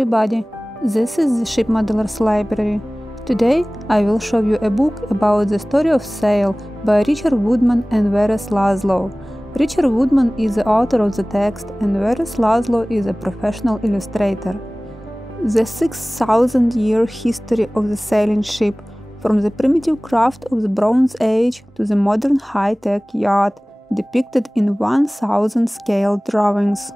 everybody, this is the Ship Modeler's Library. Today I will show you a book about the story of sail by Richard Woodman and Whereas Laszlo. Richard Woodman is the author of the text and Whereas Laszlo is a professional illustrator. The 6,000-year history of the sailing ship, from the primitive craft of the Bronze Age to the modern high-tech yacht, depicted in 1,000 scale drawings.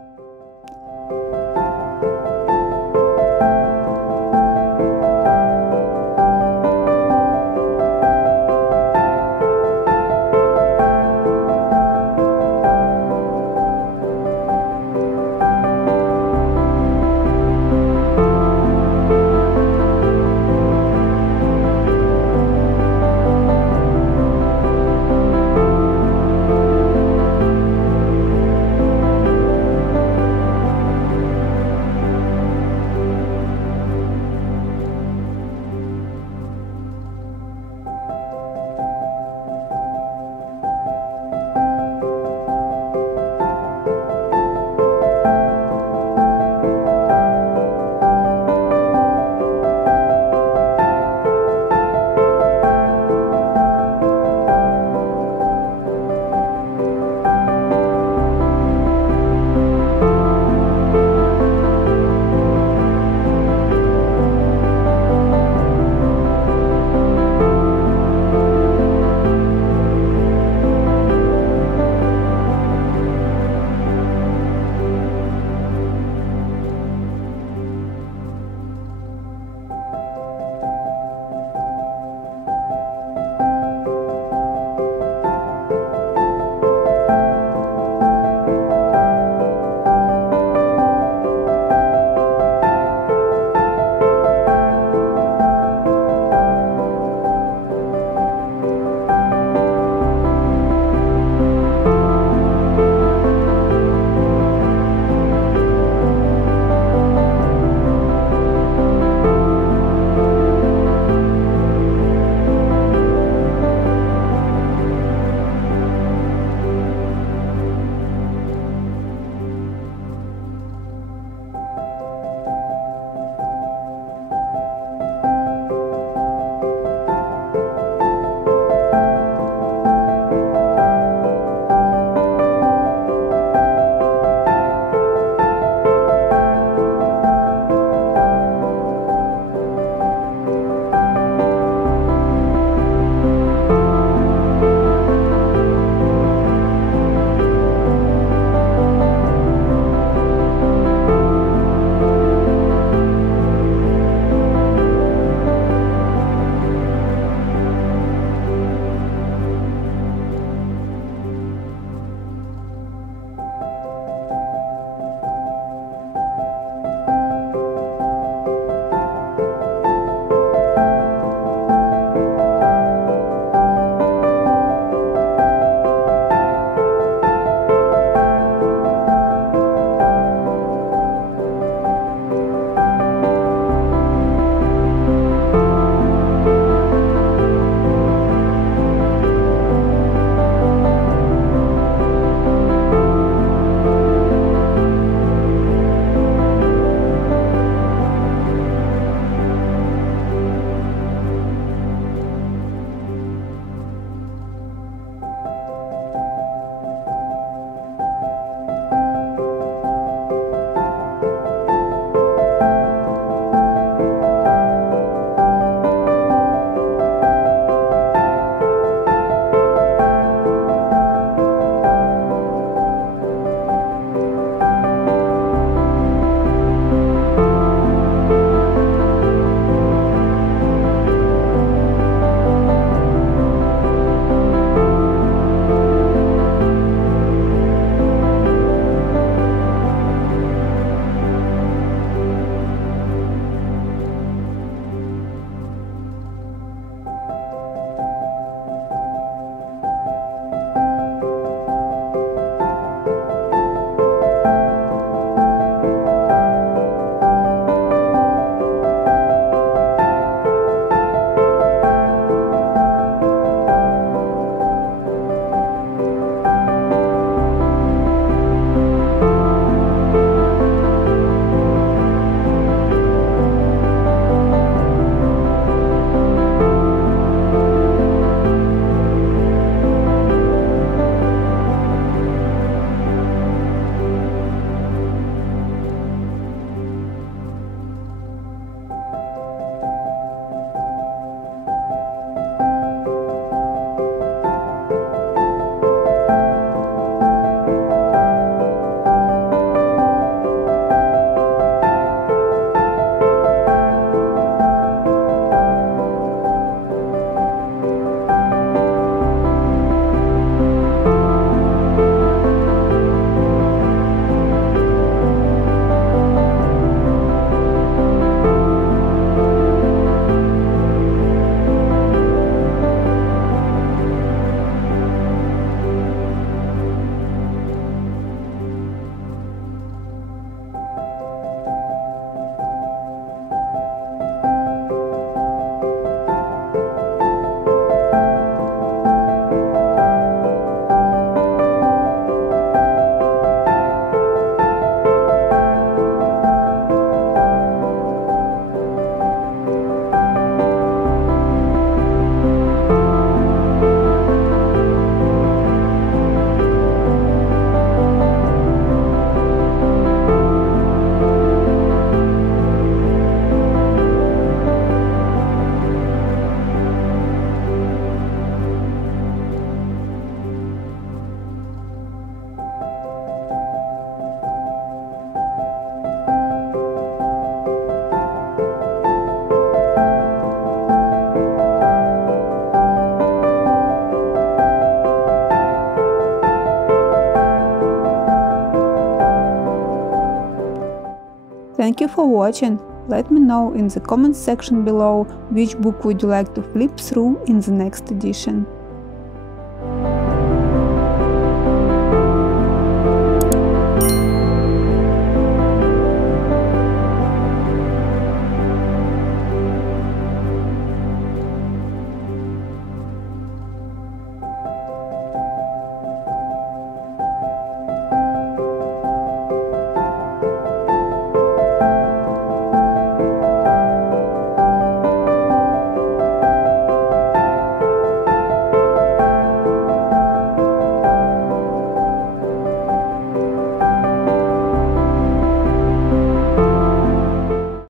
Thank you for watching. Let me know in the comments section below which book would you like to flip through in the next edition.